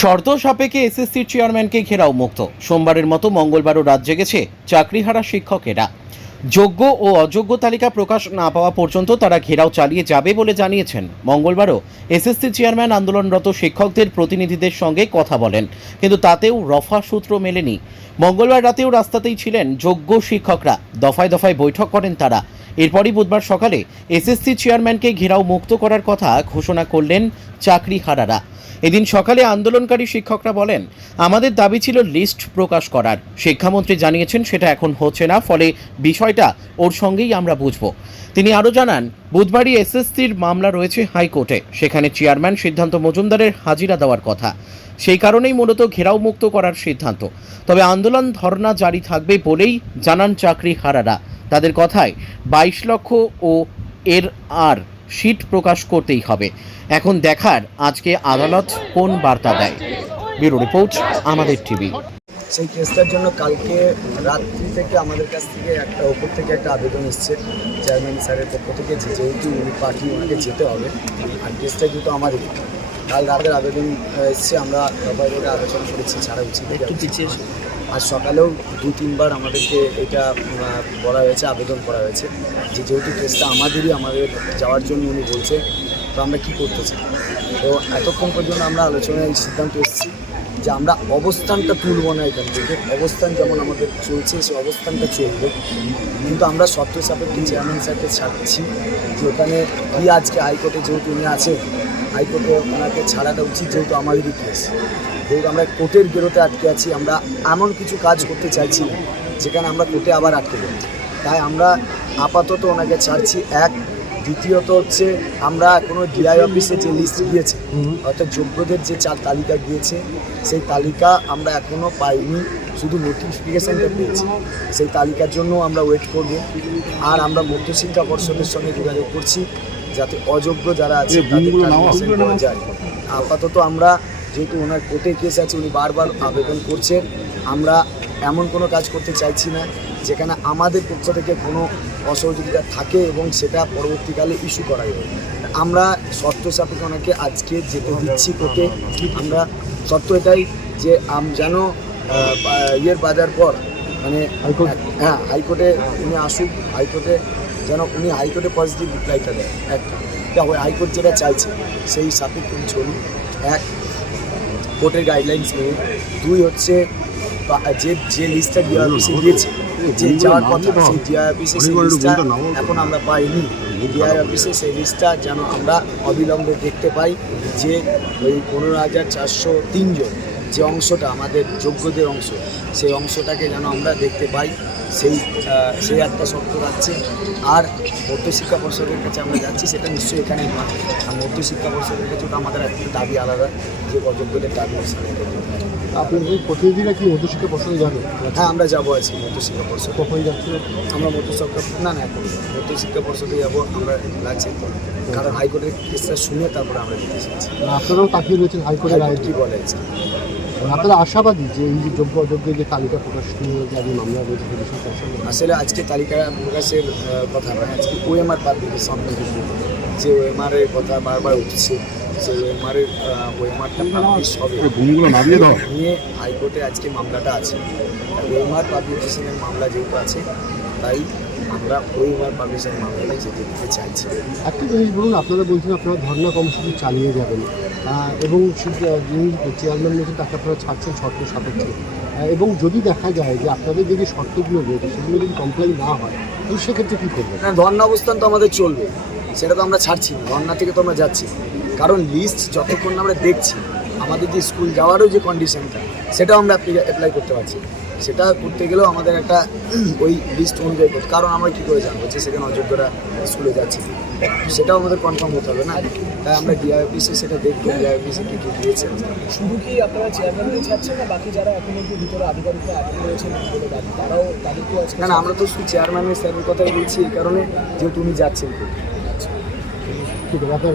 শর্ত সাপেক্ষে এসএসসির চেয়ারম্যানকে ঘেরাও মুক্ত। সোমবারের মতো মঙ্গলবারও রাত জেগেছে চাকরিহারা শিক্ষকেরা। যোগ্য ও অযোগ্য তালিকা প্রকাশ না পাওয়া পর্যন্ত তারা ঘেরাও চালিয়ে যাবে বলে জানিয়েছেন। মঙ্গলবারও এসএসসি চেয়ারম্যান আন্দোলনরত শিক্ষকদের প্রতিনিধিদের সঙ্গে কথা বলেন। কিন্তু তাতেও রফা সূত্র মেলেনি। মঙ্গলবার রাতেও রাস্তাতেই ছিলেন যোগ্য শিক্ষকরা। দফায় দফায় বৈঠক করেন তারা। এরপরই বুধবার সকালে এসএসসি চেয়ারম্যানকে ঘেরাও মুক্ত করার কথা ঘোষণা করলেন চাকরি হারারা এদিন সকালে আন্দোলনকারী শিক্ষকরা বলেন, আমাদের দাবি ছিল লিস্ট প্রকাশ করার। শিক্ষামন্ত্রী জানিয়েছেন সেটা এখন হচ্ছে না, ফলে বিষয়টা ওর সঙ্গেই আমরা বুঝব। তিনি আরও জানান, বুধবারই এসএসসির মামলা রয়েছে হাইকোর্টে। সেখানে চেয়ারম্যান সিদ্ধান্ত মজুমদারের হাজিরা দেওয়ার কথা। সেই কারণেই মূলত ঘেরাও মুক্ত করার সিদ্ধান্ত। তবে আন্দোলন ধর্ণা জারি থাকবে বলেই জানান চাকরি হারারা তাদের কথায় বাইশ লক্ষ ও এর আর সিট প্রকাশ করতেই হবে। এখন দেখার আজকে আদালত কোন বার্তা দেয়। ব্যুরো রিপোর্ট আমাদের টিভি। সেই কেসটার জন্য কালকে রাত্রি থেকে আমাদের কাছ থেকে একটা ওপর থেকে একটা আবেদন এসছে চেয়ারম্যান স্যারের পক্ষ থেকে যে যেহেতু উনি পার্টি ওনাকে যেতে হবে। আর কেসটা যেহেতু আমাদের কাল রাতের আবেদন এসছে আমরা সবাই আলোচনা করেছি ছাড়া উচিত একটু পিছিয়ে আজ সকালেও দু তিনবার আমাদেরকে এটা বলা হয়েছে, আবেদন করা হয়েছে যে যেহেতু কেসটা আমাদেরই, আমাদের যাওয়ার জন্য উনি বলছে, তো আমরা কী করতে চাই? তো এতক্ষণ পর্যন্ত আমরা আলোচনায় সিদ্ধান্ত এসেছি যে আমরা অবস্থানটা তুলব না এখান থেকে। অবস্থান যেমন আমাদের চলছে, সেই অবস্থানটা চলবে। কিন্তু আমরা শর্ত সাপেক্ষে চেয়ারম্যান স্যারকে ছাড়ছি যে ওখানে কি আজকে হাইকোর্টে যেহেতু উনি আছে হাইকোর্টে ওনাকে ছাড়াটা উচিত যেহেতু আমাদেরই কেস যেহেতু আমরা কোর্টের বেরোতে আটকে আছি আমরা এমন কিছু কাজ করতে চাইছি না যেখানে আমরা কোর্টে আবার আটকে যাই তাই আমরা আপাতত ওনাকে ছাড়ছি। এক দ্বিতীয়ত হচ্ছে আমরা কোনো ডিআই অফিসে যে লিস্ট গিয়েছে অর্থাৎ যোগ্যদের যে চার তালিকা গিয়েছে সেই তালিকা আমরা এখনও পাইনি শুধু নোটিফিকেশানটা পেয়েছি। সেই তালিকার জন্য আমরা ওয়েট করব। আর আমরা মধ্যশিক্ষা পর্ষদের সঙ্গে যোগাযোগ করছি যাতে অযোগ্য যারা আছে তাদের যায়। আপাতত আমরা যেহেতু ওনার কোর্টে কেস আছে উনি বারবার আবেদন করছেন। আমরা এমন কোনো কাজ করতে চাইছি না যেখানে আমাদের পক্ষ থেকে কোনো অসহযোগিতা থাকে এবং সেটা পরবর্তীকালে ইস্যু করা হবে আমরা শর্ত সাপেক্ষে ওনাকে আজকে যেতে দিচ্ছি কোর্টে। আমরা শর্ত এটাই যে আম- যেন ইয়ের বাজার পর মানে হাইকোর্ট। হ্যাঁ হাইকোর্টে উনি আসুক হাইকোর্টে যেন উনি হাইকোর্টে পজিটিভ রিপ্লাইটা দেয়। একটা। হাইকোর্ট যেটা চাইছে সেই সাপেক্ষে উনি চলুন এক কোর্টের গাইডলাইন্স মেনে দুই হচ্ছে যে যে লিস্টটা ডিআই অফিসে দিয়েছে যে যাওয়ার কথা সেই ডিআই অফিসে সেই লিস্টটা এখন আমরা পাইনি। ডিআই অফিসে সেই লিস্টটা যেন আমরা অবিলম্বে দেখতে পাই যে ওই পনেরো হাজার চারশো তিনজন যে অংশটা আমাদের যোগ্যদের অংশ সেই অংশটাকে যেন আমরা দেখতে পাই। সেই সেই একটা শর্ত রাখছে আর মধ্যশিক্ষা পর্ষদের কাছে আমরা যাচ্ছি সেটা নিশ্চয়ই এখানেই নয় আর মধ্যশিক্ষা পর্ষদের কাছে তো আমাদের একটা দাবি আলাদা যে অযোগ্যদের দাবি আপনাদের প্রতিনিধিরা কি মধ্যশিক্ষা পর্ষদে যাবে হ্যাঁ আমরা যাব আছি মধ্যশিক্ষা পর্ষদ। কখন যাচ্ছে আমরা মধ্যশিক্ষা না না এখন মধ্যশিক্ষা পর্ষদে যাব আমরা লাগছে কারণ হাইকোর্টের কেসটা শুনে তারপরে আমরা আপনারাও তাকিয়ে রয়েছেন হাইকোর্টের রায় কী বলে? আপনারা আশাবাদী যে এই যোগ্য অযোগ্যের যে তালিকা প্রকাশ নিয়ে যে আগে মামলা আসলে আজকে তালিকা প্রকাশের কথা নয় আজকে ওএমআর পাবলিকের সামনে যে ওএমআর এর কথা বারবার উঠছে সেই ওএমআর এর ওএমআরটা পাবলিশ হবে। নিয়ে হাইকোর্টে আজকে মামলাটা আছে। ওএমআর পাবলিকেশনের মামলা যেহেতু আছে তাই আমরা ওএমআর পাবলিকেশনের মামলাটাই যেতে দিতে চাইছি। একটা জিনিস বলুন আপনারা বলছেন আপনারা ধর্ণা কর্মসূচি চালিয়ে যাবেন এবং যিনি চেয়ারম্যান রয়েছেন তাকে আপনারা ছাড়ছেন শর্ত সাপেক্ষে। এবং যদি দেখা যায় যে আপনাদের যে যে শর্তগুলো রয়েছে সেগুলো যদি কমপ্লাই না হয় তাহলে সেক্ষেত্রে কী করবেন? না ধর্ণা অবস্থান তো আমাদের চলবে সেটা তো আমরা ছাড়ছি না ধর্ণা থেকে তো আমরা যাচ্ছি কারণ লিস্ট যতক্ষণ আমরা দেখছি আমাদের যে স্কুল যাওয়ারও যে কন্ডিশনটা সেটাও আমরা অ্যাপ্লাই করতে পারছি। সেটা করতে গেলেও আমাদের একটা ওই লিস্ট অনুযায়ী করতে। কারণ আমরা কী করে জানব যে সেখানে অযোগ্যরা স্কুলে যাচ্ছে সেটাও আমাদের কনফার্ম হতে হবে না? তাই আমরা ডিআই অফিসে সেটা দেখব ডিআই অফিসে কী কী দিয়েছে। শুধু কি আপনারা চেয়ারম্যানকে ছাড়ছেন না বাকি যারা এখন অব্দি ভিতরে আধিকারিকরা আটকে রয়েছেন তারাও তাদেরকেও আজকে না না আমরা তো শুধু চেয়ারম্যানের স্যারের কথাই বলছি এই কারণে যেহেতু উনি যাচ্ছেন। ঠিক আছে আপনার